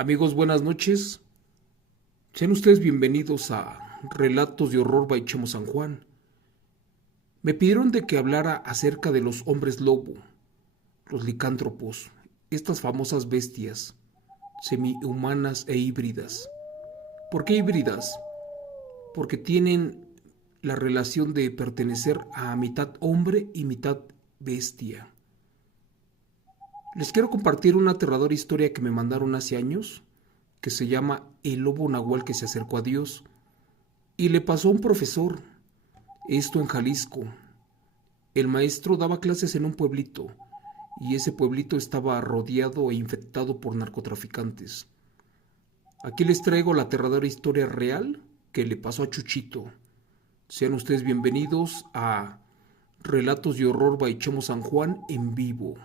Amigos, buenas noches. Sean ustedes bienvenidos a Relatos de Horror by Chemo San Juan. Me pidieron de que hablara acerca de los hombres lobo, los licántropos, estas famosas bestias, semi-humanas e híbridas. ¿Por qué híbridas? Porque tienen la relación de pertenecer a mitad hombre y mitad bestia. Les quiero compartir una aterradora historia que me mandaron hace años, que se llama El lobo nahual que se acercó a Dios, y le pasó a un profesor, esto en Jalisco. El maestro daba clases en un pueblito, y ese pueblito estaba rodeado e infectado por narcotraficantes. Aquí les traigo la aterradora historia real que le pasó a Chuchito. Sean ustedes bienvenidos a Relatos de Horror by Chemo San Juan en vivo.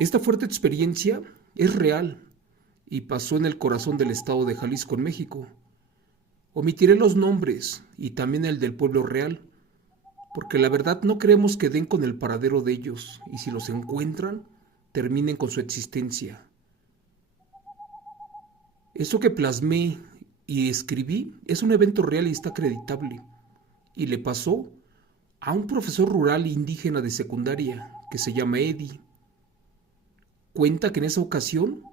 Esta fuerte experiencia es real y pasó en el corazón del estado de Jalisco, en México. Omitiré los nombres y también el del pueblo real, porque la verdad no queremos que den con el paradero de ellos y si los encuentran, terminen con su existencia. Esto que plasmé y escribí es un evento real y está acreditable, y le pasó a un profesor rural indígena de secundaria que se llama Eddie. Cuenta que en esa ocasión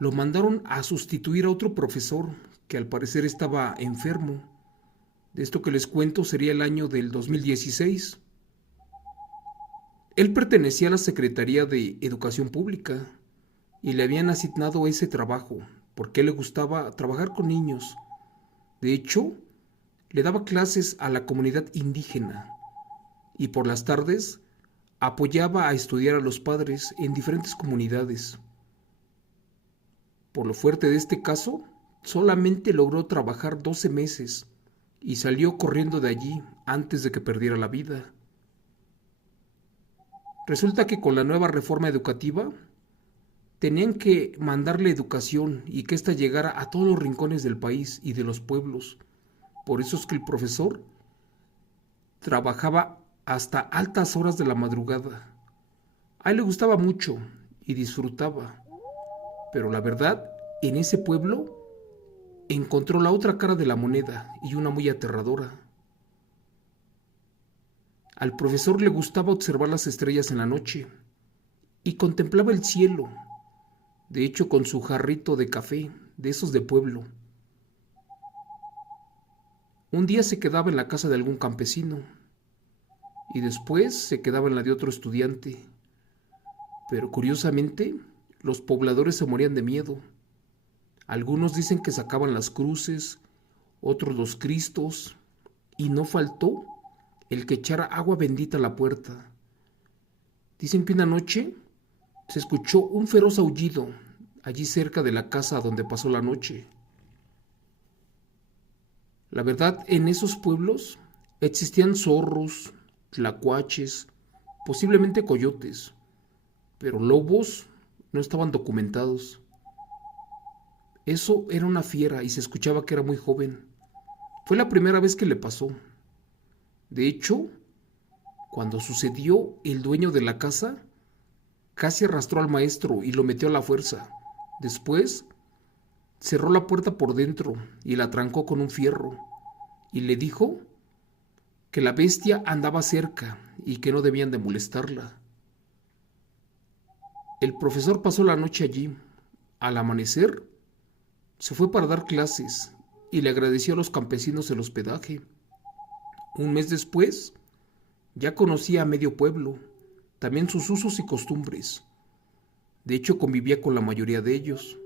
lo mandaron a sustituir a otro profesor que al parecer estaba enfermo. De esto que les cuento sería el año del 2016. Él pertenecía a la Secretaría de Educación Pública y le habían asignado ese trabajo porque a él le gustaba trabajar con niños. De hecho, le daba clases a la comunidad indígena y por las tardes apoyaba a estudiar a los padres en diferentes comunidades. Por lo fuerte de este caso, solamente logró trabajar 12 meses y salió corriendo de allí antes de que perdiera la vida. Resulta que con la nueva reforma educativa tenían que mandarle educación y que ésta llegara a todos los rincones del país y de los pueblos. Por eso es que el profesor trabajaba hasta altas horas de la madrugada. A él le gustaba mucho y disfrutaba, pero la verdad, en ese pueblo encontró la otra cara de la moneda y una muy aterradora. Al profesor le gustaba observar las estrellas en la noche y contemplaba el cielo, de hecho con su jarrito de café, de esos de pueblo. Un día se quedaba en la casa de algún campesino y después se quedaba en la de otro estudiante. Pero curiosamente, los pobladores se morían de miedo. Algunos dicen que sacaban las cruces, otros los cristos, y no faltó el que echara agua bendita a la puerta. Dicen que una noche se escuchó un feroz aullido allí cerca de la casa donde pasó la noche. La verdad, en esos pueblos existían zorros, tlacuaches, posiblemente coyotes, pero lobos no estaban documentados. Eso era una fiera y se escuchaba que era muy joven. Fue la primera vez que le pasó. De hecho, cuando sucedió, el dueño de la casa casi arrastró al maestro y lo metió a la fuerza. Después, cerró la puerta por dentro y la trancó con un fierro y le dijo que la bestia andaba cerca y que no debían de molestarla. El profesor pasó la noche allí. Al amanecer, se fue para dar clases y le agradeció a los campesinos el hospedaje. Un mes después, ya conocía a medio pueblo, también sus usos y costumbres. De hecho, convivía con la mayoría de ellos.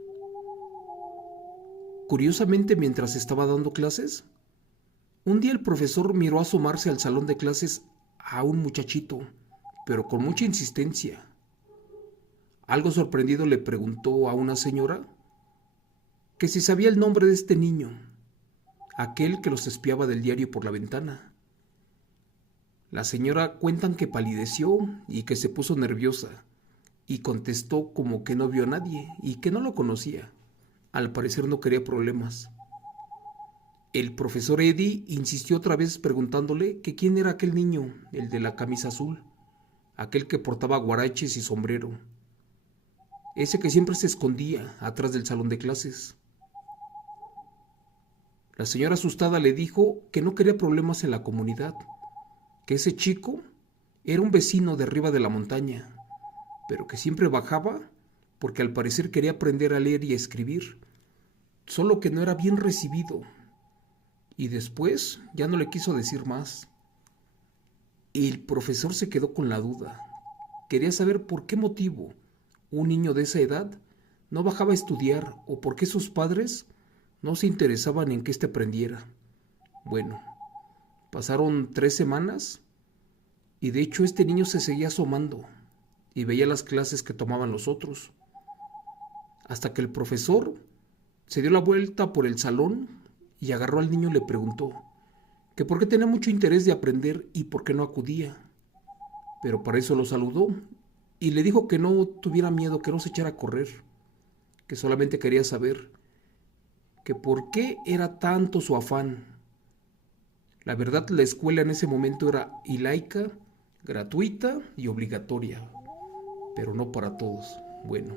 Curiosamente, mientras estaba dando clases, un día el profesor miró asomarse al salón de clases a un muchachito, pero con mucha insistencia. Algo sorprendido le preguntó a una señora que si sabía el nombre de este niño, aquel que los espiaba del diario por la ventana. La señora cuentan que palideció y que se puso nerviosa y contestó como que no vio a nadie y que no lo conocía. Al parecer no quería problemas. El profesor Eddie insistió otra vez preguntándole que quién era aquel niño, el de la camisa azul, aquel que portaba guaraches y sombrero. ese que siempre se escondía atrás del salón de clases. La señora asustada le dijo que no quería problemas en la comunidad, que ese chico era un vecino de arriba de la montaña, pero que siempre bajaba porque al parecer quería aprender a leer y a escribir, solo que no era bien recibido. Y después ya no le quiso decir más. El profesor se quedó con la duda. Quería saber por qué motivo un niño de esa edad no bajaba a estudiar o por qué sus padres no se interesaban en que éste aprendiera. Bueno, pasaron 3 semanas y de hecho este niño se seguía asomando y veía las clases que tomaban los otros, hasta que el profesor se dio la vuelta por el salón y agarró al niño y le preguntó que por qué tenía mucho interés de aprender y por qué no acudía. Pero para eso lo saludó y le dijo que no tuviera miedo, que no se echara a correr, que solamente quería saber que por qué era tanto su afán. La verdad, la escuela en ese momento era laica, gratuita y obligatoria, pero no para todos. Bueno,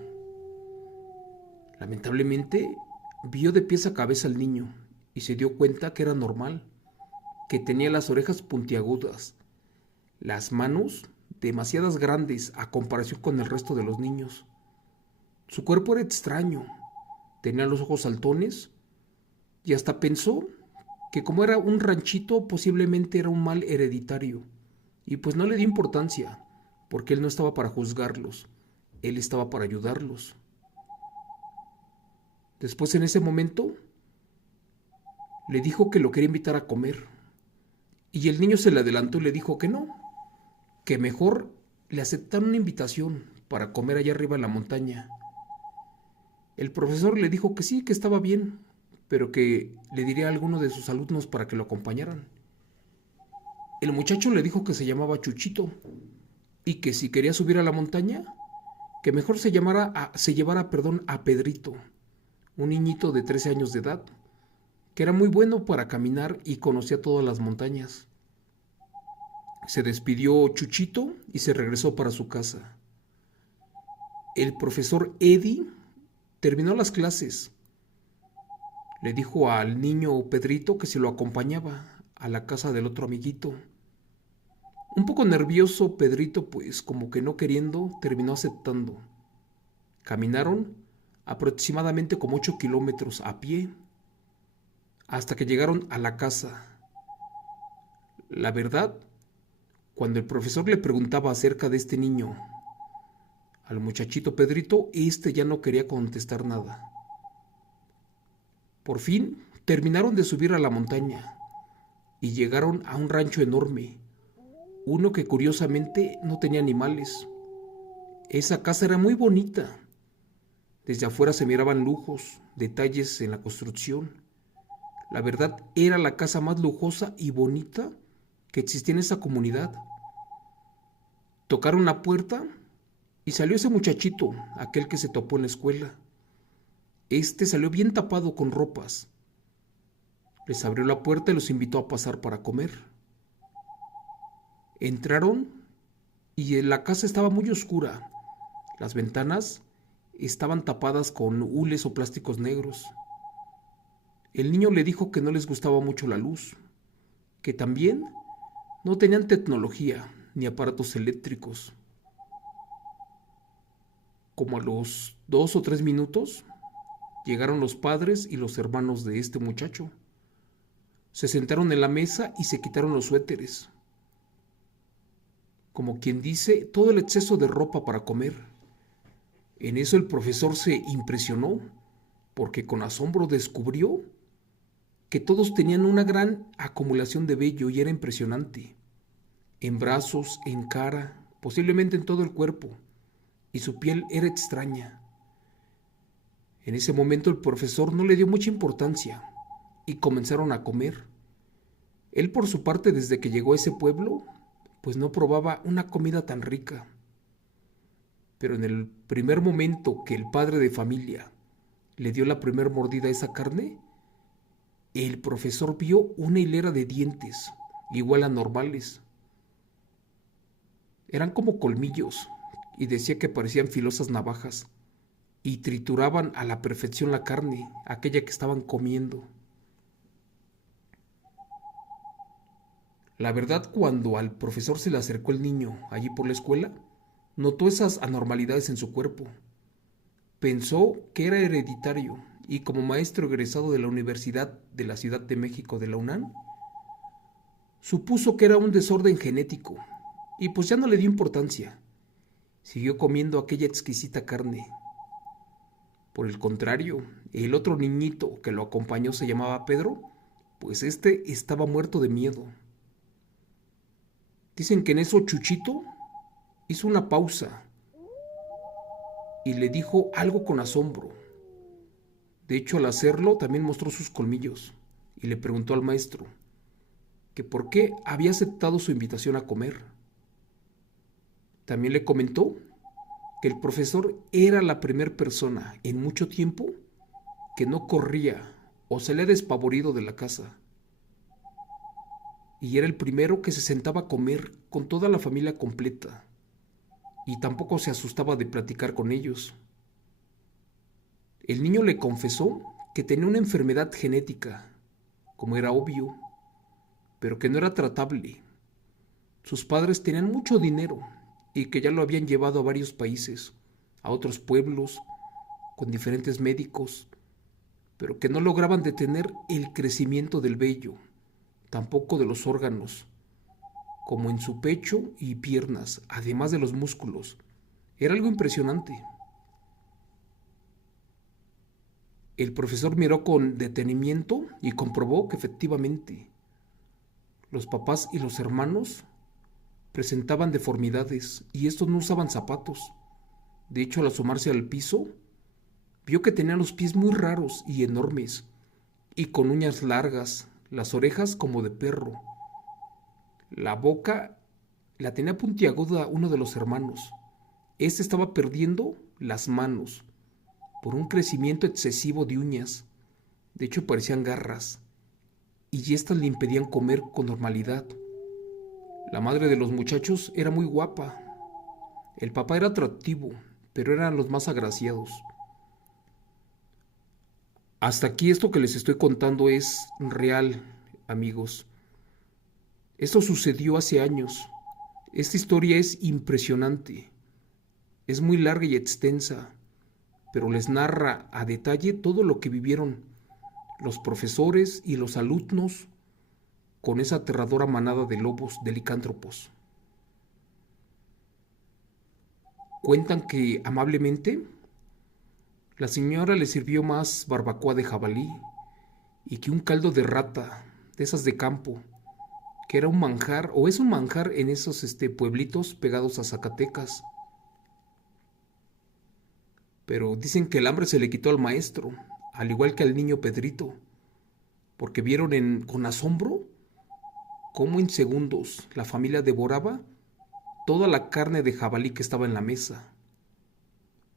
lamentablemente vio de pies a cabeza al niño y se dio cuenta que era normal, que tenía las orejas puntiagudas, las manos demasiadas grandes a comparación con el resto de los niños. Su cuerpo era extraño, tenía los ojos saltones y hasta pensó que como era un ranchito posiblemente era un mal hereditario. Y pues no le dio importancia, porque él no estaba para juzgarlos, él estaba para ayudarlos. Después en ese momento le dijo que lo quería invitar a comer. Y el niño se le adelantó y le dijo que no, que mejor le aceptaron una invitación para comer allá arriba en la montaña. El profesor le dijo que sí, que estaba bien, pero que le diría a alguno de sus alumnos para que lo acompañaran. El muchacho le dijo que se llamaba Chuchito y que si quería subir a la montaña, que mejor se llevara a Pedrito, un niñito de 13 años de edad, que era muy bueno para caminar y conocía todas las montañas. Se despidió Chuchito y se regresó para su casa. El profesor Eddie terminó las clases. Le dijo al niño Pedrito que se lo acompañaba a la casa del otro amiguito. Un poco nervioso, Pedrito, pues como que no queriendo, terminó aceptando. Caminaron aproximadamente como 8 kilómetros a pie hasta que llegaron a la casa. La verdad, cuando el profesor le preguntaba acerca de este niño al muchachito Pedrito, este ya no quería contestar nada. Por fin terminaron de subir a la montaña y llegaron a un rancho enorme, uno que curiosamente no tenía animales. Esa casa era muy bonita. Desde afuera se miraban lujos, detalles en la construcción. La verdad era la casa más lujosa y bonita que existía en esa comunidad. Tocaron la puerta y salió ese muchachito, aquel que se topó en la escuela. Este salió bien tapado con ropas. Les abrió la puerta y los invitó a pasar para comer. Entraron y la casa estaba muy oscura. Las ventanas estaban tapadas con hules o plásticos negros. El niño le dijo que no les gustaba mucho la luz, que también no tenían tecnología ni aparatos eléctricos. Como a los 2 o 3 minutos, llegaron los padres y los hermanos de este muchacho. Se sentaron en la mesa y se quitaron los suéteres. Como quien dice, todo el exceso de ropa para comer. En eso el profesor se impresionó, porque con asombro descubrió que todos tenían una gran acumulación de vello y era impresionante. En brazos, en cara, posiblemente en todo el cuerpo, y su piel era extraña. En ese momento el profesor no le dio mucha importancia y comenzaron a comer. Él por su parte desde que llegó a ese pueblo, pues no probaba una comida tan rica. Pero en el primer momento que el padre de familia le dio la primer mordida a esa carne, el profesor vio una hilera de dientes, igual a normales. Eran como colmillos y decía que parecían filosas navajas, y trituraban a la perfección la carne, aquella que estaban comiendo. La verdad, cuando al profesor se le acercó el niño allí por la escuela, notó esas anormalidades en su cuerpo. Pensó que era hereditario y como maestro egresado de la Universidad de la Ciudad de México de la UNAM, supuso que era un desorden genético y pues ya no le dio importancia. Siguió comiendo aquella exquisita carne. Por el contrario, el otro niñito que lo acompañó se llamaba Pedro, pues este estaba muerto de miedo. Dicen que en eso Chuchito hizo una pausa y le dijo algo con asombro. De hecho, al hacerlo también mostró sus colmillos y le preguntó al maestro que por qué había aceptado su invitación a comer. También le comentó que el profesor era la primera persona en mucho tiempo que no corría o salía despavorido de la casa. Y era el primero que se sentaba a comer con toda la familia completa. Y tampoco se asustaba de platicar con ellos. El niño le confesó que tenía una enfermedad genética, como era obvio, pero que no era tratable. Sus padres tenían mucho dinero y que ya lo habían llevado a varios países, a otros pueblos, con diferentes médicos, pero que no lograban detener el crecimiento del vello, tampoco de los órganos, como en su pecho y piernas, además de los músculos. Era algo impresionante. El profesor miró con detenimiento y comprobó que efectivamente los papás y los hermanos presentaban deformidades y estos no usaban zapatos. De hecho, al asomarse al piso, vio que tenían los pies muy raros y enormes y con uñas largas, las orejas como de perro. La boca la tenía puntiaguda uno de los hermanos. Este estaba perdiendo las manos por un crecimiento excesivo de uñas. De hecho, parecían garras, y estas le impedían comer con normalidad. La madre de los muchachos era muy guapa. El papá era atractivo, pero eran los más agraciados. Hasta aquí esto que les estoy contando es real, amigos. Esto sucedió hace años. Esta historia es impresionante. Es muy larga y extensa, pero les narra a detalle todo lo que vivieron los profesores y los alumnos con esa aterradora manada de lobos de licántropos. Cuentan que amablemente la señora le sirvió más barbacoa de jabalí y que un caldo de rata, de esas de campo, que era un manjar, o es un manjar en esos pueblitos pegados a Zacatecas. Pero dicen que el hambre se le quitó al maestro, al igual que al niño Pedrito, porque vieron con asombro cómo en segundos la familia devoraba toda la carne de jabalí que estaba en la mesa.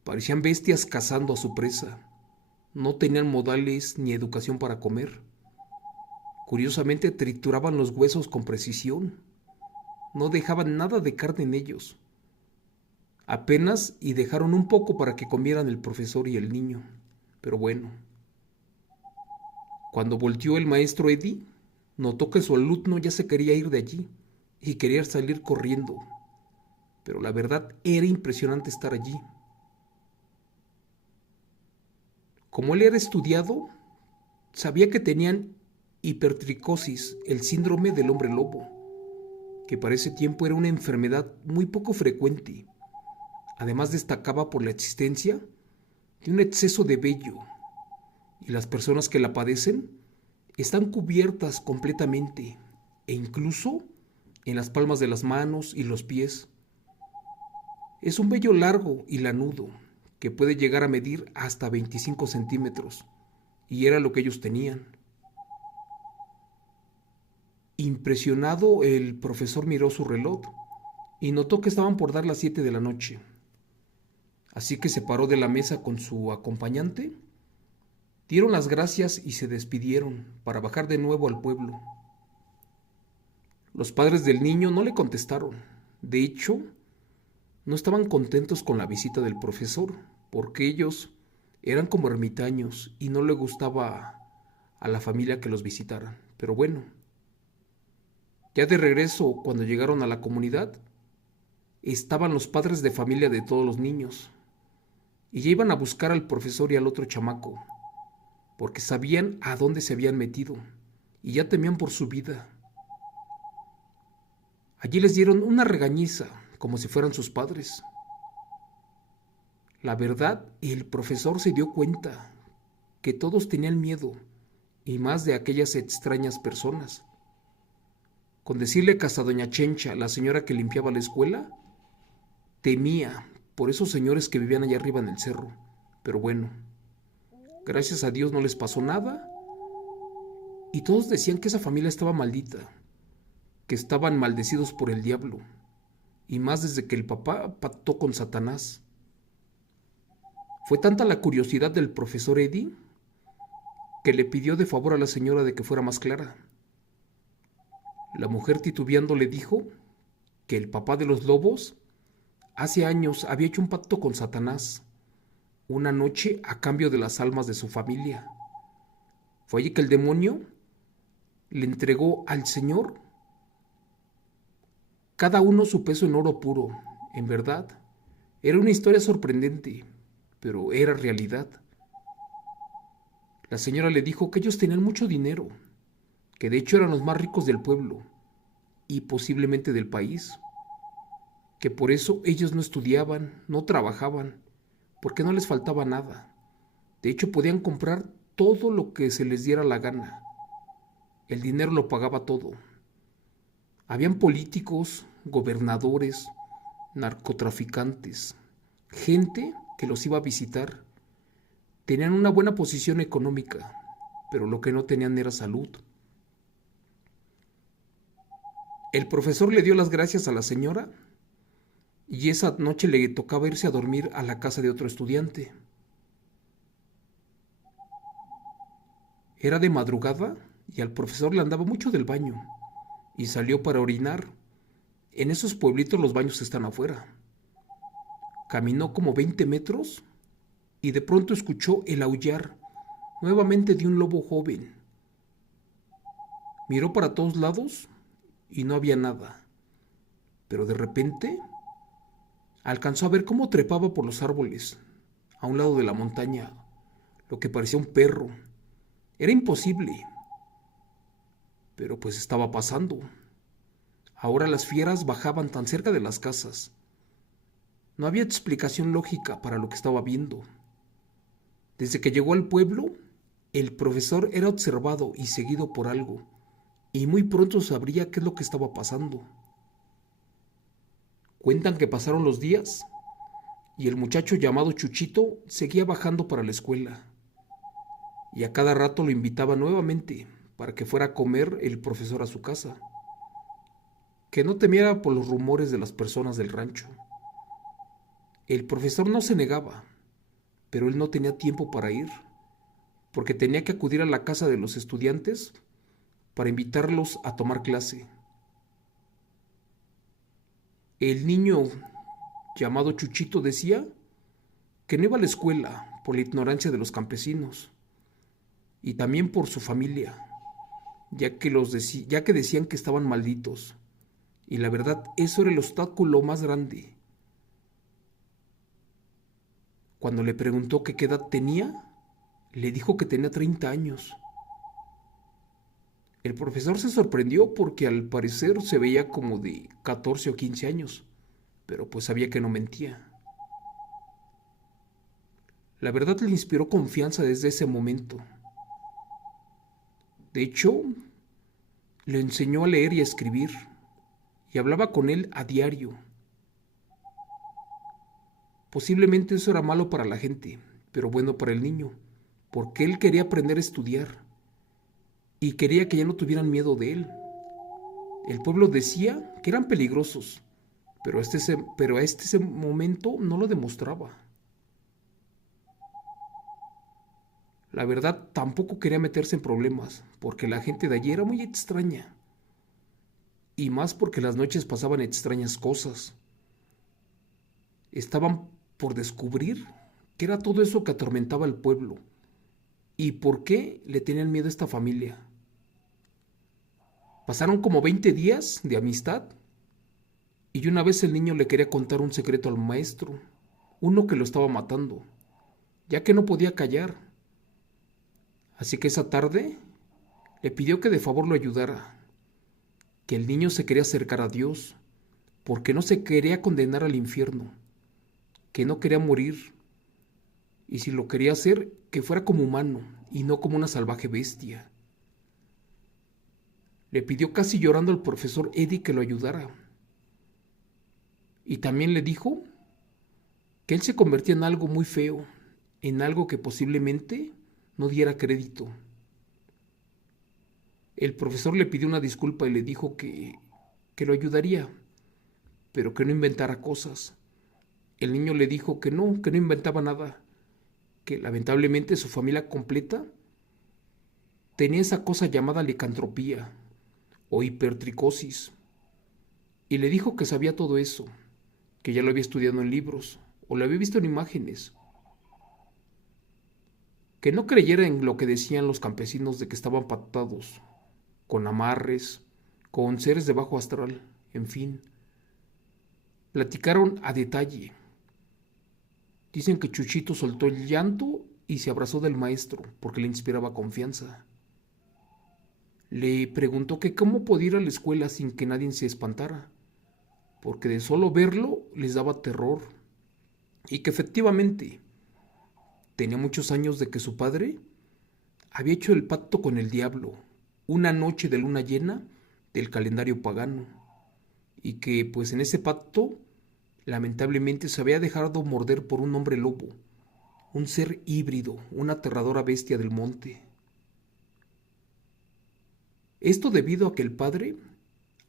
Parecían bestias cazando a su presa. No tenían modales ni educación para comer. Curiosamente trituraban los huesos con precisión. No dejaban nada de carne en ellos. Apenas y dejaron un poco para que comieran el profesor y el niño. Pero bueno. Cuando volteó el maestro Eddie, notó que su alumno ya se quería ir de allí y quería salir corriendo. Pero la verdad era impresionante estar allí. Como él era estudiado, sabía que tenían hipertricosis, el síndrome del hombre lobo, que para ese tiempo era una enfermedad muy poco frecuente. Además destacaba por la existencia de un exceso de vello, y las personas que la padecen están cubiertas completamente, e incluso en las palmas de las manos y los pies. Es un vello largo y lanudo, que puede llegar a medir hasta 25 centímetros, y era lo que ellos tenían. Impresionado, el profesor miró su reloj y notó que estaban por dar las 7 de la noche. Así que se paró de la mesa con su acompañante, dieron las gracias y se despidieron para bajar de nuevo al pueblo. Los padres del niño no le contestaron. De hecho, no estaban contentos con la visita del profesor, porque ellos Eran como ermitaños y no le gustaba a la familia que los visitaran. Pero bueno, ya de regreso, cuando llegaron a la comunidad, estaban los padres de familia de todos los niños y ya iban a buscar al profesor y al otro chamaco, porque sabían a dónde se habían metido y ya temían por su vida. Allí les dieron una regañiza, como si fueran sus padres. La verdad, el profesor se dio cuenta que todos tenían miedo, y más de aquellas extrañas personas. Con decirle que hasta doña Chencha, la señora que limpiaba la escuela, temía por esos señores que vivían allá arriba en el cerro. Pero bueno, gracias a Dios no les pasó nada, y todos decían que esa familia estaba maldita, que estaban maldecidos por el diablo, y más desde que el papá pactó con Satanás. Fue tanta la curiosidad del profesor Eddie que le pidió de favor a la señora de que fuera más clara. La mujer titubeando le dijo que el papá de los lobos hace años había hecho un pacto con Satanás, una noche a cambio de las almas de su familia. Fue allí que el demonio le entregó al Señor cada uno su peso en oro puro. En verdad, era una historia sorprendente, pero era realidad. La señora le dijo que ellos tenían mucho dinero, que de hecho eran los más ricos del pueblo y posiblemente del país, que por eso ellos no estudiaban, no trabajaban, porque no les faltaba nada. De hecho, podían comprar todo lo que se les diera la gana. El dinero lo pagaba todo. Habían políticos, gobernadores, narcotraficantes, gente que los iba a visitar. Tenían una buena posición económica, pero lo que no tenían era salud. El profesor le dio las gracias a la señora y esa noche le tocaba irse a dormir a la casa de otro estudiante. Era de madrugada y al profesor le andaba mucho del baño y salió para orinar. En esos pueblitos los baños están afuera. Caminó como 20 metros y de pronto escuchó el aullar nuevamente de un lobo joven. Miró para todos lados y no había nada. Pero de repente alcanzó a ver cómo trepaba por los árboles a un lado de la montaña, lo que parecía un perro. Era imposible, pero pues estaba pasando. Ahora las fieras bajaban tan cerca de las casas. No había explicación lógica para lo que estaba viendo. Desde que llegó al pueblo, el profesor era observado y seguido por algo, y muy pronto sabría qué es lo que estaba pasando. Cuentan que pasaron los días y el muchacho llamado Chuchito seguía bajando para la escuela, y a cada rato lo invitaba nuevamente para que fuera a comer el profesor a su casa, que no temiera por los rumores de las personas del rancho. El profesor no se negaba, pero él no tenía tiempo para ir, porque tenía que acudir a la casa de los estudiantes para invitarlos a tomar clase. El niño llamado Chuchito decía que no iba a la escuela por la ignorancia de los campesinos y también por su familia, ya que decían que estaban malditos. Y la verdad, eso era el obstáculo más grande. Cuando le preguntó que qué edad tenía, le dijo que tenía 30 años. El profesor se sorprendió porque al parecer se veía como de 14 o 15 años, pero pues sabía que no mentía. La verdad le inspiró confianza desde ese momento. De hecho, le enseñó a leer y a escribir, y hablaba con él a diario. Posiblemente eso era malo para la gente, pero bueno para el niño, porque él quería aprender a estudiar y quería que ya no tuvieran miedo de él. El pueblo decía que eran peligrosos, pero a este momento no lo demostraba. La verdad, tampoco quería meterse en problemas, porque la gente de allí era muy extraña, y más porque las noches pasaban extrañas cosas. Estaban por descubrir qué era todo eso que atormentaba al pueblo y por qué le tenían miedo a esta familia. Pasaron como 20 días de amistad y una vez el niño le quería contar un secreto al maestro, uno que lo estaba matando, ya que no podía callar. Así que esa tarde le pidió que de favor lo ayudara, que el niño se quería acercar a Dios, porque no se quería condenar al infierno, que no quería morir, y si lo quería hacer, que fuera como humano y no como una salvaje bestia. Le pidió casi llorando al profesor Eddie que lo ayudara. Y también le dijo que él se convertía en algo muy feo, en algo que posiblemente no diera crédito. El profesor le pidió una disculpa y le dijo que lo ayudaría, pero que no inventara cosas. El niño le dijo que no inventaba nada, que lamentablemente su familia completa tenía esa cosa llamada licantropía o hipertricosis. Y le dijo que sabía todo eso, que ya lo había estudiado en libros o lo había visto en imágenes, que no creyera en lo que decían los campesinos de que estaban pactados, con amarres, con seres de bajo astral, en fin. Platicaron a detalle. Dicen que Chuchito soltó el llanto y se abrazó del maestro porque le inspiraba confianza. Le preguntó que cómo podía ir a la escuela sin que nadie se espantara, porque de solo verlo les daba terror, y que efectivamente tenía muchos años de que su padre había hecho el pacto con el diablo una noche de luna llena del calendario pagano, y que pues en ese pacto lamentablemente se había dejado morder por un hombre lobo, un ser híbrido, una aterradora bestia del monte. Esto debido a que el padre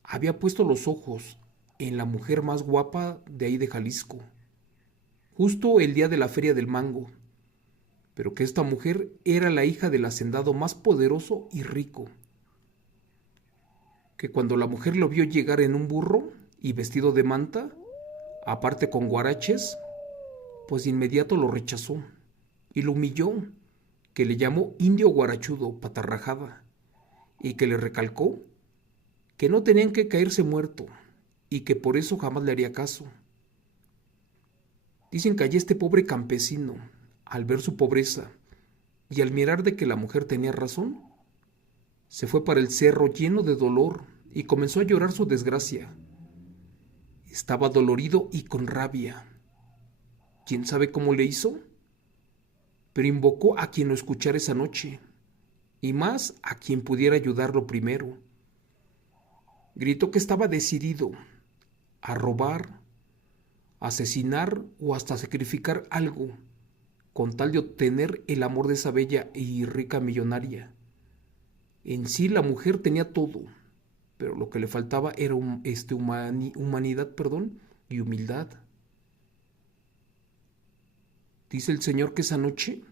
había puesto los ojos en la mujer más guapa de ahí de Jalisco, justo el día de la feria del mango, pero que esta mujer era la hija del hacendado más poderoso y rico, que cuando la mujer lo vio llegar en un burro y vestido de manta, aparte con guaraches, pues de inmediato lo rechazó y lo humilló, que le llamó indio guarachudo, patarrajada, y que le recalcó que no tenían que caerse muerto y que por eso jamás le haría caso. Dicen que allí este pobre campesino, al ver su pobreza y al mirar de que la mujer tenía razón, se fue para el cerro lleno de dolor y comenzó a llorar su desgracia. Estaba dolorido y con rabia. ¿Quién sabe cómo le hizo? Pero invocó a quien lo escuchara esa noche, y más a quien pudiera ayudarlo primero. Gritó que estaba decidido a robar, asesinar o hasta sacrificar algo, con tal de obtener el amor de esa bella y rica millonaria. En sí la mujer tenía todo, pero lo que le faltaba era humanidad, y humildad. Dice el Señor que esa noche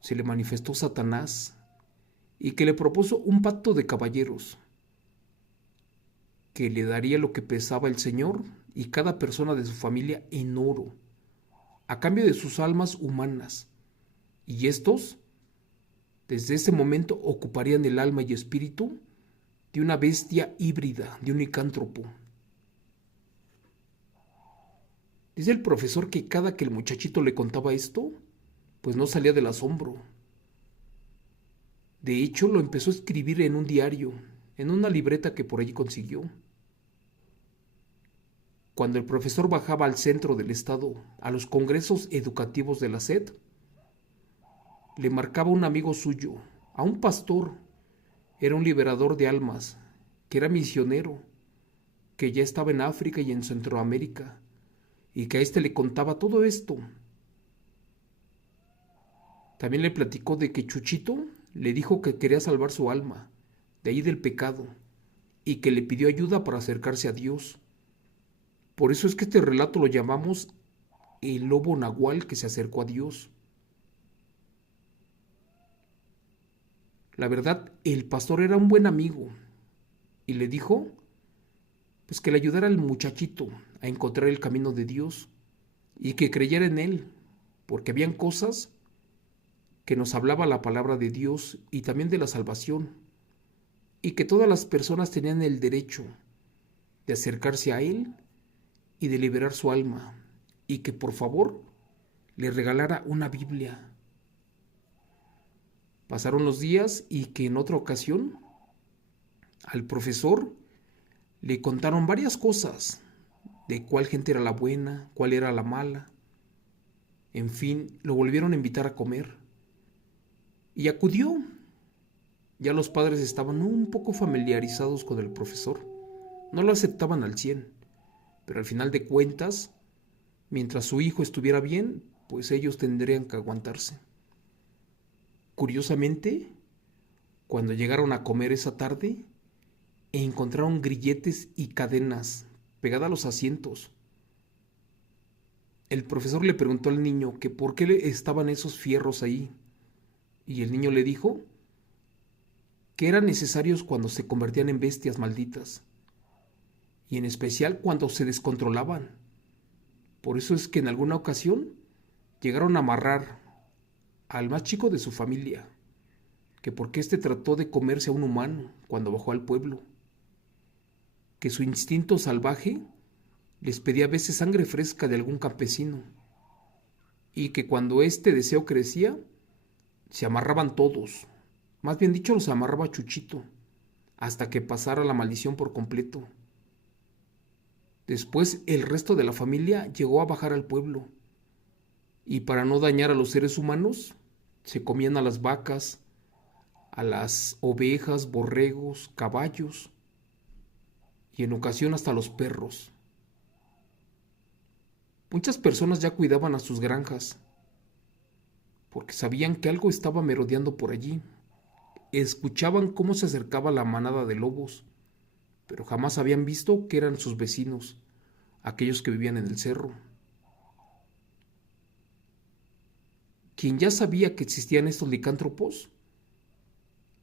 se le manifestó Satanás y que le propuso un pacto de caballeros, que le daría lo que pesaba el Señor y cada persona de su familia en oro, a cambio de sus almas humanas, y estos, desde ese momento, ocuparían el alma y espíritu de una bestia híbrida, de un licántropo. Dice el profesor que cada que el muchachito le contaba esto, pues no salía del asombro. De hecho, lo empezó a escribir en un diario, en una libreta que por allí consiguió. Cuando el profesor bajaba al centro del estado, a los congresos educativos de la SED, le marcaba un amigo suyo, a un pastor, era un liberador de almas, que era misionero, que ya estaba en África y en Centroamérica, y que a este le contaba todo esto. También le platicó de que Chuchito le dijo que quería salvar su alma, de ahí del pecado, y que le pidió ayuda para acercarse a Dios. Por eso es que este relato lo llamamos el lobo nahual que se acercó a Dios. La verdad, el pastor era un buen amigo y le dijo pues que le ayudara al muchachito a encontrar el camino de Dios y que creyera en él, porque habían cosas que nos hablaba la palabra de Dios y también de la salvación, y que todas las personas tenían el derecho de acercarse a Él y de liberar su alma, y que por favor le regalara una Biblia. Pasaron los días y que en otra ocasión al profesor le contaron varias cosas de cuál gente era la buena, cuál era la mala. En fin, lo volvieron a invitar a comer y acudió. Ya los padres estaban un poco familiarizados con el profesor. No lo aceptaban al 100, pero al final de cuentas, mientras su hijo estuviera bien, pues ellos tendrían que aguantarse. Curiosamente, cuando llegaron a comer esa tarde, encontraron grilletes y cadenas pegadas a los asientos. El profesor le preguntó al niño que por qué estaban esos fierros ahí, y el niño le dijo que eran necesarios cuando se convertían en bestias malditas, y en especial cuando se descontrolaban. Por eso es que en alguna ocasión llegaron a amarrar al más chico de su familia, que porque éste trató de comerse a un humano cuando bajó al pueblo, que su instinto salvaje les pedía a veces sangre fresca de algún campesino, y que cuando este deseo crecía, se amarraban todos, más bien dicho los amarraba Chuchito, hasta que pasara la maldición por completo. Después el resto de la familia llegó a bajar al pueblo, y para no dañar a los seres humanos, se comían a las vacas, a las ovejas, borregos, caballos, y en ocasión hasta los perros. Muchas personas ya cuidaban a sus granjas, porque sabían que algo estaba merodeando por allí. Escuchaban cómo se acercaba la manada de lobos, pero jamás habían visto que eran sus vecinos, aquellos que vivían en el cerro. Quien ya sabía que existían estos licántropos,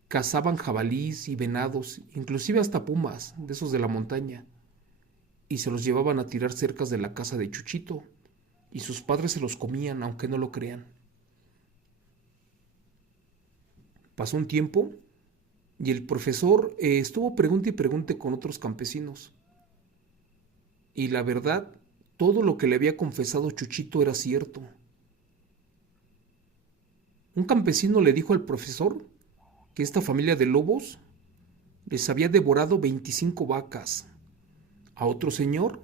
cazaban jabalís y venados, inclusive hasta pumas, de esos de la montaña, y se los llevaban a tirar cerca de la casa de Chuchito, y sus padres se los comían, aunque no lo crean. Pasó un tiempo y el profesor estuvo pregunte y pregunte con otros campesinos. Y la verdad, todo lo que le había confesado Chuchito era cierto. Un campesino le dijo al profesor que esta familia de lobos les había devorado 25 vacas. A otro señor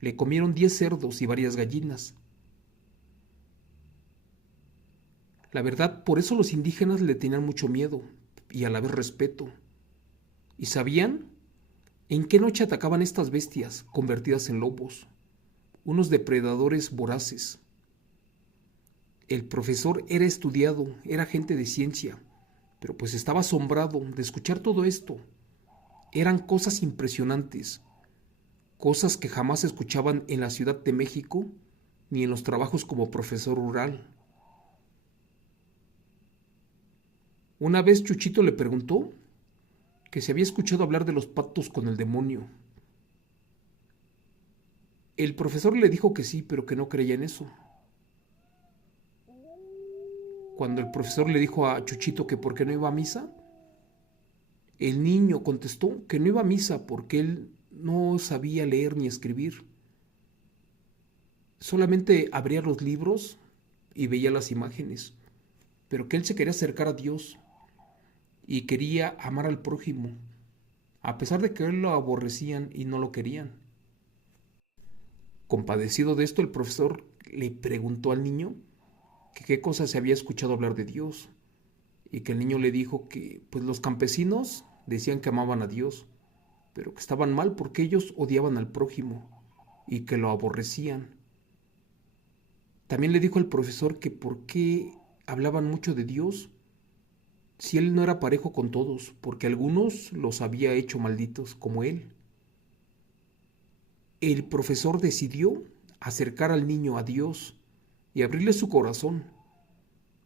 le comieron 10 cerdos y varias gallinas. La verdad, por eso los indígenas le tenían mucho miedo y a la vez respeto. Y sabían en qué noche atacaban estas bestias convertidas en lobos, unos depredadores voraces. El profesor era estudiado, era gente de ciencia, pero pues estaba asombrado de escuchar todo esto. Eran cosas impresionantes, cosas que jamás escuchaban en la Ciudad de México ni en los trabajos como profesor rural. Una vez Chuchito le preguntó que se había escuchado hablar de los pactos con el demonio. El profesor le dijo que sí, pero que no creía en eso. Cuando el profesor le dijo a Chuchito que por qué no iba a misa, el niño contestó que no iba a misa porque él no sabía leer ni escribir. Solamente abría los libros y veía las imágenes, pero que él se quería acercar a Dios y quería amar al prójimo, a pesar de que él lo aborrecían y no lo querían. Compadecido de esto, el profesor le preguntó al niño que qué cosa se había escuchado hablar de Dios, y que el niño le dijo que pues los campesinos decían que amaban a Dios, pero que estaban mal porque ellos odiaban al prójimo y que lo aborrecían. También le dijo al profesor que por qué hablaban mucho de Dios si él no era parejo con todos, porque algunos los había hecho malditos como él. El profesor decidió acercar al niño a Dios y abrirle su corazón,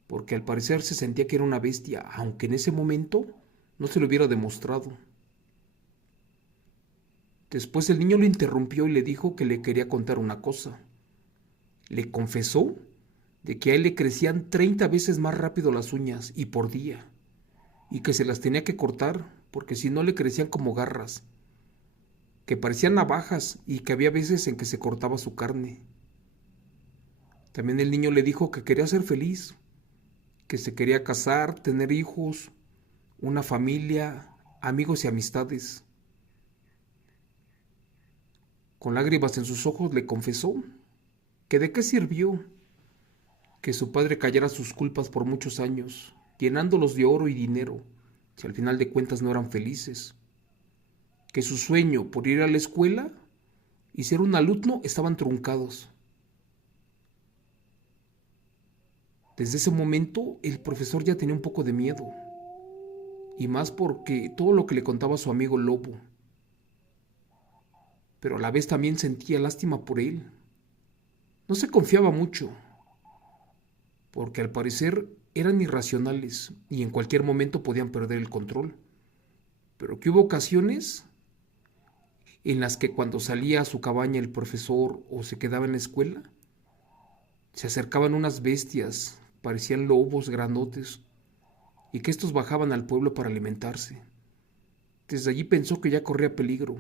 porque al parecer se sentía que era una bestia, aunque en ese momento no se lo hubiera demostrado. Después el niño lo interrumpió y le dijo que le quería contar una cosa. Le confesó de que a él le crecían 30 veces más rápido las uñas y por día, y que se las tenía que cortar porque si no le crecían como garras, que parecían navajas y que había veces en que se cortaba su carne. También el niño le dijo que quería ser feliz, que se quería casar, tener hijos, una familia, amigos y amistades. Con lágrimas en sus ojos le confesó que de qué sirvió que su padre callara sus culpas por muchos años, llenándolos de oro y dinero, si al final de cuentas no eran felices, que su sueño por ir a la escuela y ser un alumno estaban truncados. Desde ese momento el profesor ya tenía un poco de miedo, y más porque todo lo que le contaba su amigo Lobo, pero a la vez también sentía lástima por él. No se confiaba mucho, porque al parecer eran irracionales y en cualquier momento podían perder el control, pero que hubo ocasiones en las que cuando salía a su cabaña el profesor o se quedaba en la escuela, se acercaban unas bestias, parecían lobos grandotes, y que estos bajaban al pueblo para alimentarse. Desde allí pensó que ya corría peligro,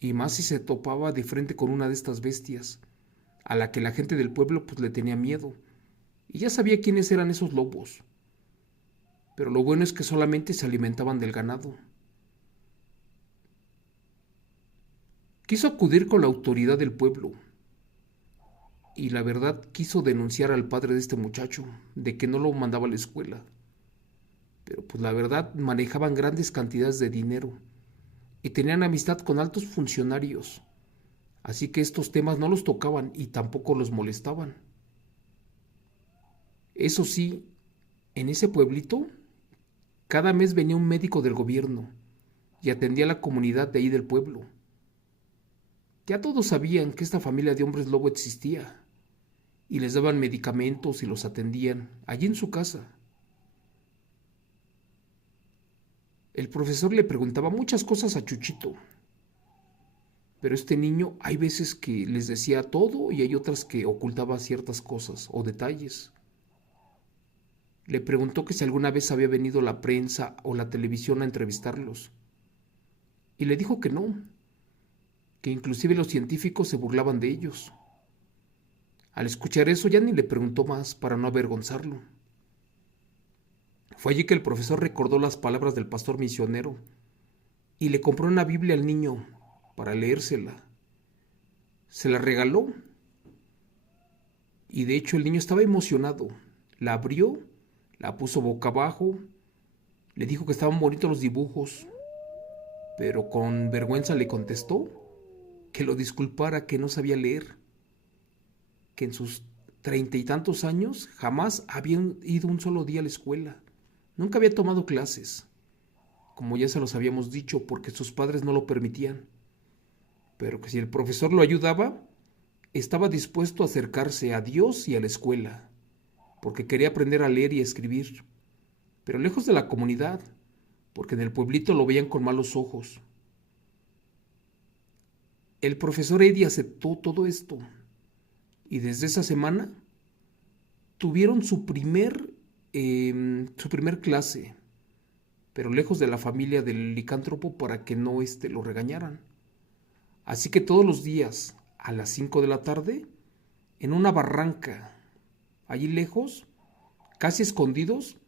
y más si se topaba de frente con una de estas bestias, a la que la gente del pueblo pues le tenía miedo, y ya sabía quiénes eran esos lobos. Pero lo bueno es que solamente se alimentaban del ganado. Quiso acudir con la autoridad del pueblo, y la verdad quiso denunciar al padre de este muchacho, de que no lo mandaba a la escuela. Pero pues la verdad manejaban grandes cantidades de dinero, y tenían amistad con altos funcionarios, así que estos temas no los tocaban y tampoco los molestaban. Eso sí, en ese pueblito, cada mes venía un médico del gobierno y atendía a la comunidad de ahí del pueblo. Ya todos sabían que esta familia de hombres lobo existía, y les daban medicamentos y los atendían allí en su casa. El profesor le preguntaba muchas cosas a Chuchito, pero este niño hay veces que les decía todo y hay otras que ocultaba ciertas cosas o detalles. Le preguntó que si alguna vez había venido la prensa o la televisión a entrevistarlos, y le dijo que inclusive los científicos se burlaban de ellos. Al escuchar eso ya ni le preguntó más para no avergonzarlo. Fue allí que el profesor recordó las palabras del pastor misionero y le compró una Biblia al niño para leérsela. Se la regaló y de hecho el niño estaba emocionado. La abrió, la puso boca abajo, le dijo que estaban bonitos los dibujos, pero con vergüenza le contestó que lo disculpara, que no sabía leer, que en sus 30 y tantos años jamás había ido un solo día a la escuela, nunca había tomado clases, como ya se los habíamos dicho, porque sus padres no lo permitían, pero que si el profesor lo ayudaba, estaba dispuesto a acercarse a Dios y a la escuela, porque quería aprender a leer y a escribir, pero lejos de la comunidad, porque en el pueblito lo veían con malos ojos. El profesor Eddie aceptó todo esto, y desde esa semana tuvieron su primer clase, pero lejos de la familia del licántropo para que no lo regañaran. Así que todos los días, a las 5 de la tarde, en una barranca, allí lejos, casi escondidos,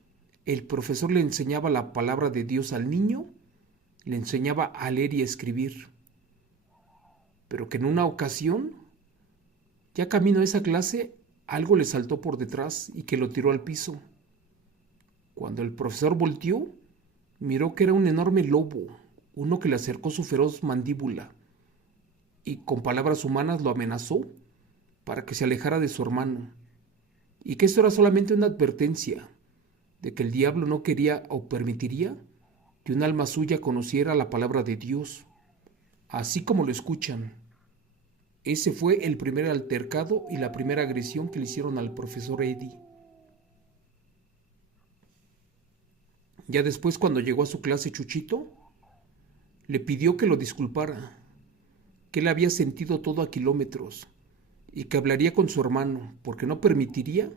el profesor le enseñaba la palabra de Dios al niño, le enseñaba a leer y a escribir. Pero que en una ocasión, ya camino a esa clase, algo le saltó por detrás y que lo tiró al piso. Cuando el profesor volteó, miró que era un enorme lobo, uno que le acercó su feroz mandíbula y con palabras humanas lo amenazó para que se alejara de su hermano, y que esto era solamente una advertencia de que el diablo no quería o permitiría que un alma suya conociera la palabra de Dios, así como lo escuchan. Ese fue el primer altercado y la primera agresión que le hicieron al profesor Eddie. Ya después, cuando llegó a su clase Chuchito, le pidió que lo disculpara, que él había sentido todo a kilómetros y que hablaría con su hermano porque no permitiría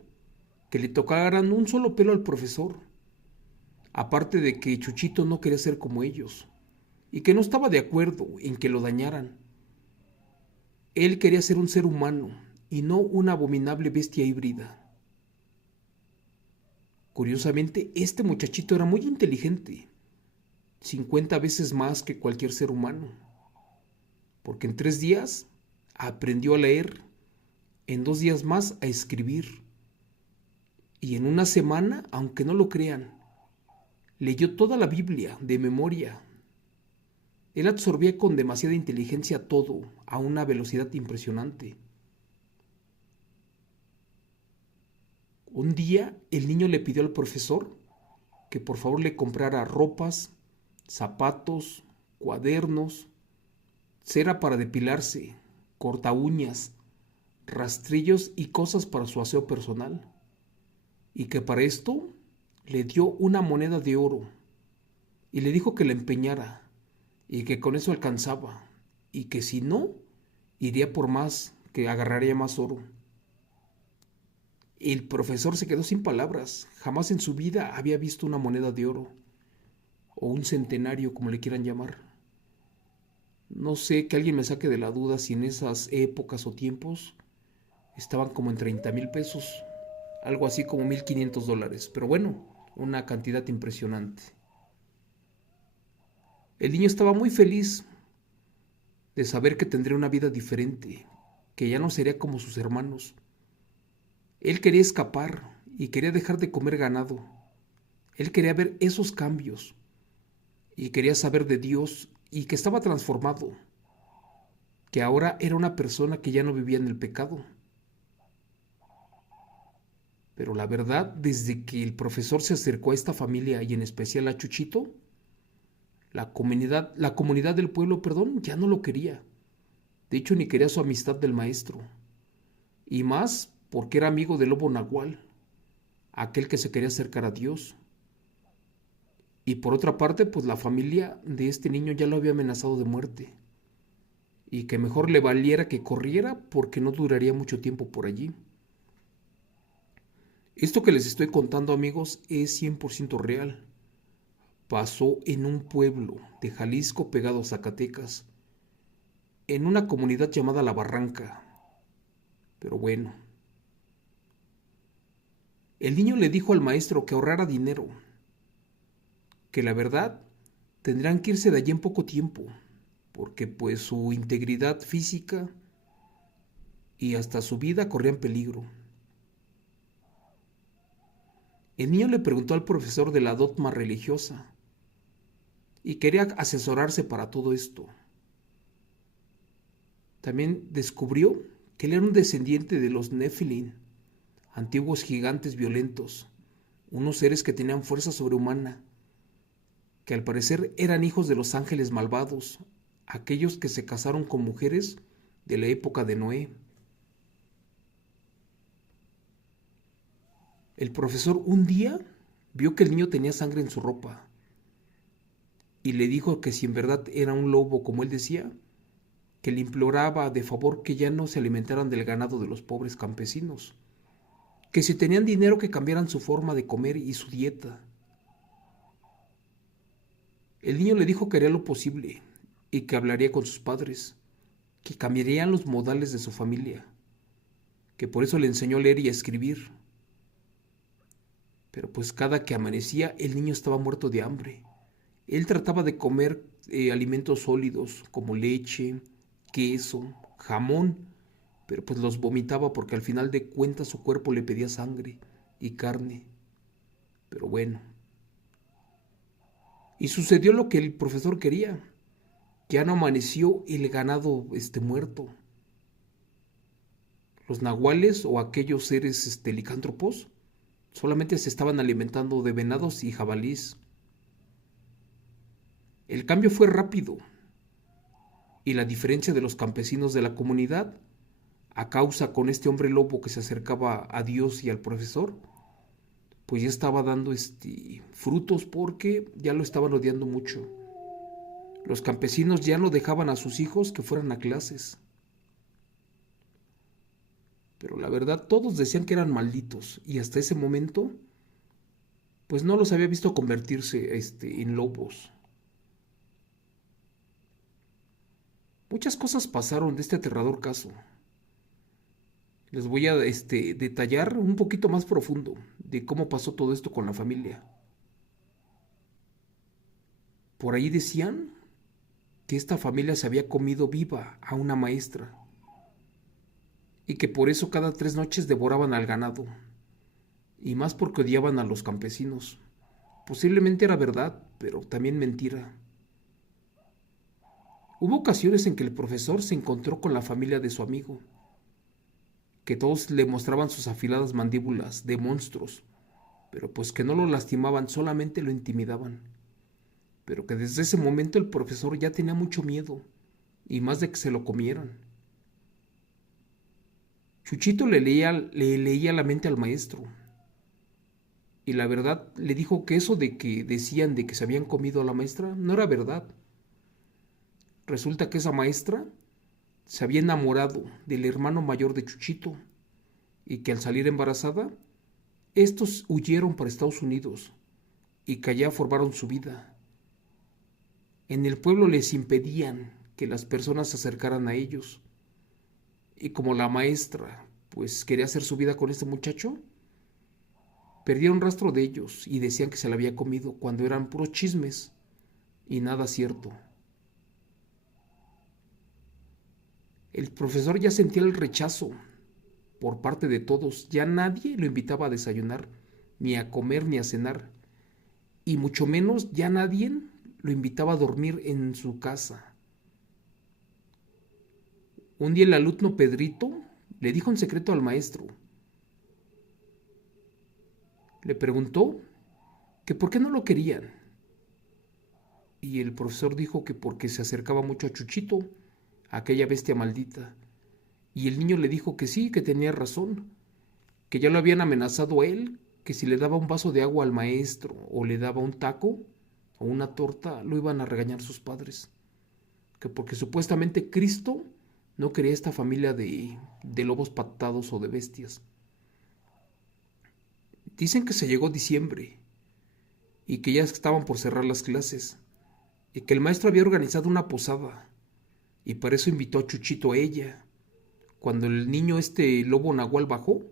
que le tocaran un solo pelo al profesor, aparte de que Chuchito no quería ser como ellos y que no estaba de acuerdo en que lo dañaran. Él quería ser un ser humano y no una abominable bestia híbrida. Curiosamente, este muchachito era muy inteligente, 50 veces más que cualquier ser humano, porque en 3 días aprendió a leer, en 2 días más a escribir, y en una semana, aunque no lo crean, leyó toda la Biblia de memoria. Él absorbía con demasiada inteligencia todo a una velocidad impresionante. Un día el niño le pidió al profesor que por favor le comprara ropas, zapatos, cuadernos, cera para depilarse, corta uñas, rastrillos y cosas para su aseo personal, y que para esto le dio una moneda de oro y le dijo que la empeñara y que con eso alcanzaba y que si no, iría por más, que agarraría más oro. El profesor se quedó sin palabras, jamás en su vida había visto una moneda de oro, o un centenario como le quieran llamar. No sé, que alguien me saque de la duda si en esas épocas o tiempos estaban como en 30,000 pesos, algo así como $1,500, pero bueno, una cantidad impresionante. El niño estaba muy feliz de saber que tendría una vida diferente, que ya no sería como sus hermanos. Él quería escapar y quería dejar de comer ganado. Él quería ver esos cambios y quería saber de Dios y que estaba transformado, que ahora era una persona que ya no vivía en el pecado. Pero la verdad, desde que el profesor se acercó a esta familia y en especial a Chuchito, la comunidad del pueblo, perdón, ya no lo quería. De hecho, ni quería su amistad del maestro. Y más porque era amigo del lobo Nahual, aquel que se quería acercar a Dios. Y por otra parte, pues la familia de este niño ya lo había amenazado de muerte. Y que mejor le valiera que corriera porque no duraría mucho tiempo por allí. Esto que les estoy contando, amigos, es 100% real. Pasó en un pueblo de Jalisco pegado a Zacatecas, en una comunidad llamada La Barranca. Pero bueno, el niño le dijo al maestro que ahorrara dinero, que la verdad tendrán que irse de allí en poco tiempo, porque pues su integridad física y hasta su vida corrían peligro. El niño le preguntó al profesor de la dogma religiosa y quería asesorarse para todo esto. También descubrió que él era un descendiente de los Nephilim, antiguos gigantes violentos, unos seres que tenían fuerza sobrehumana, que al parecer eran hijos de los ángeles malvados, aquellos que se casaron con mujeres de la época de Noé. El profesor un día vio que el niño tenía sangre en su ropa y le dijo que si en verdad era un lobo como él decía, que le imploraba de favor que ya no se alimentaran del ganado de los pobres campesinos, que si tenían dinero que cambiaran su forma de comer y su dieta. El niño le dijo que haría lo posible y que hablaría con sus padres, que cambiarían los modales de su familia, que por eso le enseñó a leer y a escribir. Pero pues cada que amanecía el niño estaba muerto de hambre. Él trataba de comer alimentos sólidos como leche, queso, jamón, pero pues los vomitaba porque al final de cuentas su cuerpo le pedía sangre y carne. Pero bueno. Y sucedió lo que el profesor quería. Ya no amaneció el ganado muerto. Los nahuales o aquellos seres licántropos solamente se estaban alimentando de venados y jabalís. El cambio fue rápido y la diferencia de los campesinos de la comunidad, a causa con este hombre lobo que se acercaba a Dios y al profesor, pues ya estaba dando frutos porque ya lo estaban odiando mucho. Los campesinos ya no dejaban a sus hijos que fueran a clases. pero la verdad todos decían que eran malditos y hasta ese momento pues no los había visto convertirse en lobos. Muchas cosas pasaron de este aterrador caso. Les voy a detallar un poquito más profundo de cómo pasó todo esto con la familia. Por ahí decían que esta familia se había comido viva a una maestra y que por eso cada 3 noches devoraban al ganado, y más porque odiaban a los campesinos. Posiblemente era verdad, pero también mentira. Hubo ocasiones en que el profesor se encontró con la familia de su amigo, que todos le mostraban sus afiladas mandíbulas de monstruos, pero pues que no lo lastimaban, solamente lo intimidaban. Pero que desde ese momento el profesor ya tenía mucho miedo, y más de que se lo comieran. Chuchito le leía la mente al maestro, y la verdad le dijo que eso de que decían de que se habían comido a la maestra no era verdad. Resulta que esa maestra se había enamorado del hermano mayor de Chuchito y que al salir embarazada, estos huyeron para Estados Unidos y que allá formaron su vida. En el pueblo les impedían que las personas se acercaran a ellos, y como la maestra pues quería hacer su vida con este muchacho, perdieron rastro de ellos y decían que se la había comido cuando eran puros chismes y nada cierto. El profesor ya sentía el rechazo por parte de todos, ya nadie lo invitaba a desayunar, ni a comer, ni a cenar, y mucho menos ya nadie lo invitaba a dormir en su casa. Un día el alumno Pedrito le dijo en secreto al maestro. Le preguntó que por qué no lo querían. Y el profesor dijo que porque se acercaba mucho a Chuchito, a aquella bestia maldita. Y el niño le dijo que sí, que tenía razón, que ya lo habían amenazado a él, que si le daba un vaso de agua al maestro o le daba un taco o una torta, lo iban a regañar sus padres. Que porque supuestamente Cristo no quería esta familia de lobos patados o de bestias. Dicen que se llegó diciembre y que ya estaban por cerrar las clases y que el maestro había organizado una posada y para eso invitó a Chuchito a ella. Cuando el niño lobo nahual bajó,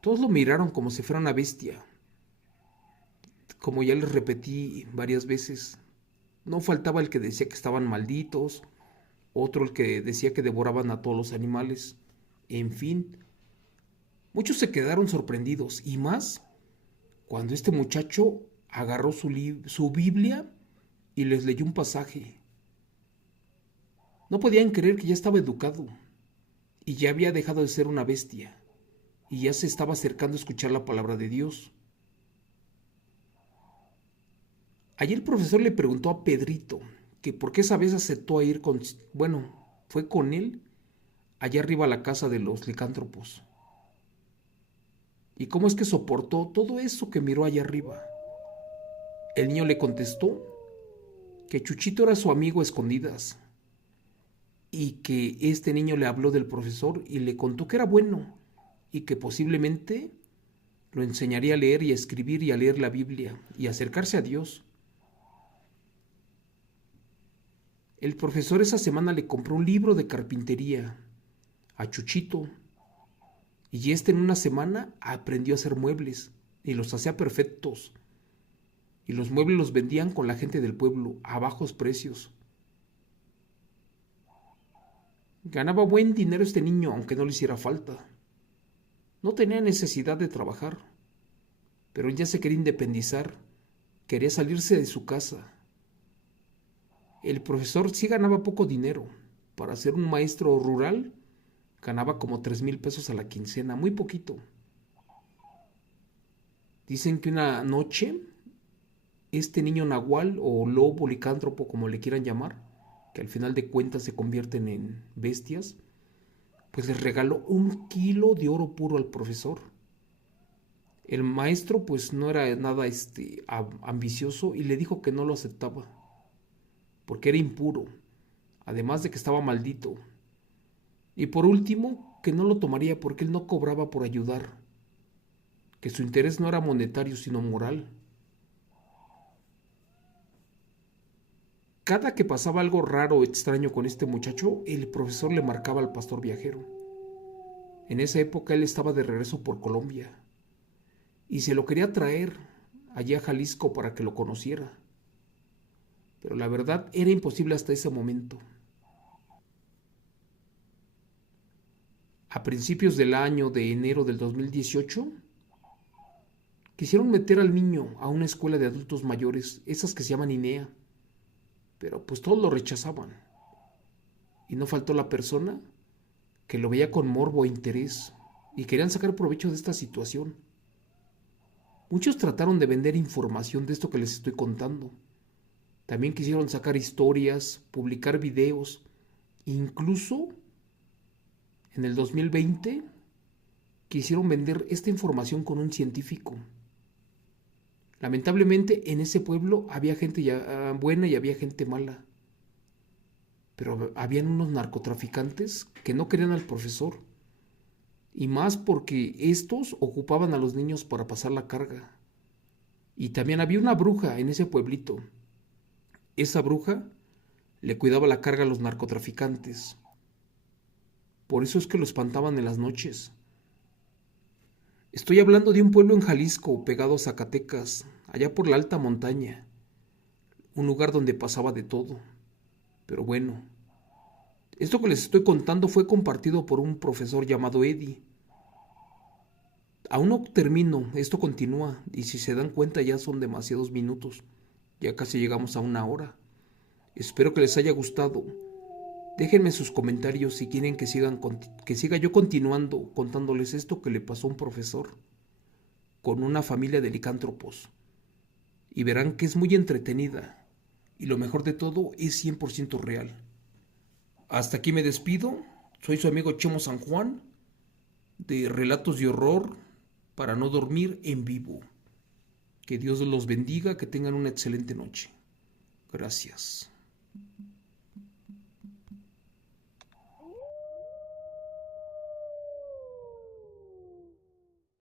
todos lo miraron como si fuera una bestia. Como ya les repetí varias veces, no faltaba el que decía que estaban malditos, otro el que decía que devoraban a todos los animales. En fin, muchos se quedaron sorprendidos y más cuando este muchacho agarró su Biblia y les leyó un pasaje. No podían creer que ya estaba educado y ya había dejado de ser una bestia y ya se estaba acercando a escuchar la palabra de Dios. Ayer el profesor le preguntó a Pedrito que por qué esa vez aceptó a ir fue con él allá arriba a la casa de los licántropos. ¿Y cómo es que soportó todo eso que miró allá arriba? El niño le contestó que Chuchito era su amigo a escondidas y que este niño le habló del profesor y le contó que era bueno y que posiblemente lo enseñaría a leer y a escribir y a leer la Biblia y a acercarse a Dios. El profesor esa semana le compró un libro de carpintería a Chuchito y en una semana aprendió a hacer muebles y los hacía perfectos. Y los muebles los vendían con la gente del pueblo a bajos precios. Ganaba buen dinero este niño, aunque no le hiciera falta. No tenía necesidad de trabajar, pero él ya se quería independizar, quería salirse de su casa. El profesor sí ganaba poco dinero. Para ser un maestro rural, ganaba como 3,000 pesos a la quincena, muy poquito. Dicen que una noche, este niño nahual o lobo licántropo, como le quieran llamar, que al final de cuentas se convierten en bestias, pues les regaló 1 kilo de oro puro al profesor. El maestro pues no era nada ambicioso y le dijo que no lo aceptaba, porque era impuro, además de que estaba maldito. Y por último, que no lo tomaría porque él no cobraba por ayudar, que su interés no era monetario sino moral. Cada que pasaba algo raro o extraño con este muchacho, el profesor le marcaba al pastor viajero. En esa época él estaba de regreso por Colombia y se lo quería traer allá a Jalisco para que lo conociera. Pero la verdad era imposible hasta ese momento. A principios del año de enero del 2018, quisieron meter al niño a una escuela de adultos mayores, esas que se llaman INEA, pero pues todos lo rechazaban. Y no faltó la persona que lo veía con morbo e interés y querían sacar provecho de esta situación. Muchos trataron de vender información de esto que les estoy contando. También quisieron sacar historias, publicar videos, incluso en el 2020 quisieron vender esta información con un científico. Lamentablemente en ese pueblo había gente buena y había gente mala. Pero habían unos narcotraficantes que no querían al profesor. Y más porque estos ocupaban a los niños para pasar la carga. Y también había una bruja en ese pueblito. Esa bruja le cuidaba la carga a los narcotraficantes. Por eso es que lo espantaban en las noches. Estoy hablando de un pueblo en Jalisco, pegado a Zacatecas, allá por la alta montaña. Un lugar donde pasaba de todo. Pero bueno, esto que les estoy contando fue compartido por un profesor llamado Eddie. Aún no termino, esto continúa, y si se dan cuenta ya son demasiados minutos. Ya casi llegamos a una hora. Espero que les haya gustado. Déjenme sus comentarios si quieren que siga yo continuando contándoles esto que le pasó a un profesor con una familia de licántropos. Y verán que es muy entretenida. Y lo mejor de todo es 100% real. Hasta aquí me despido. Soy su amigo Chemo San Juan, de Relatos de Horror para no dormir en vivo. Que Dios los bendiga, que tengan una excelente noche. Gracias.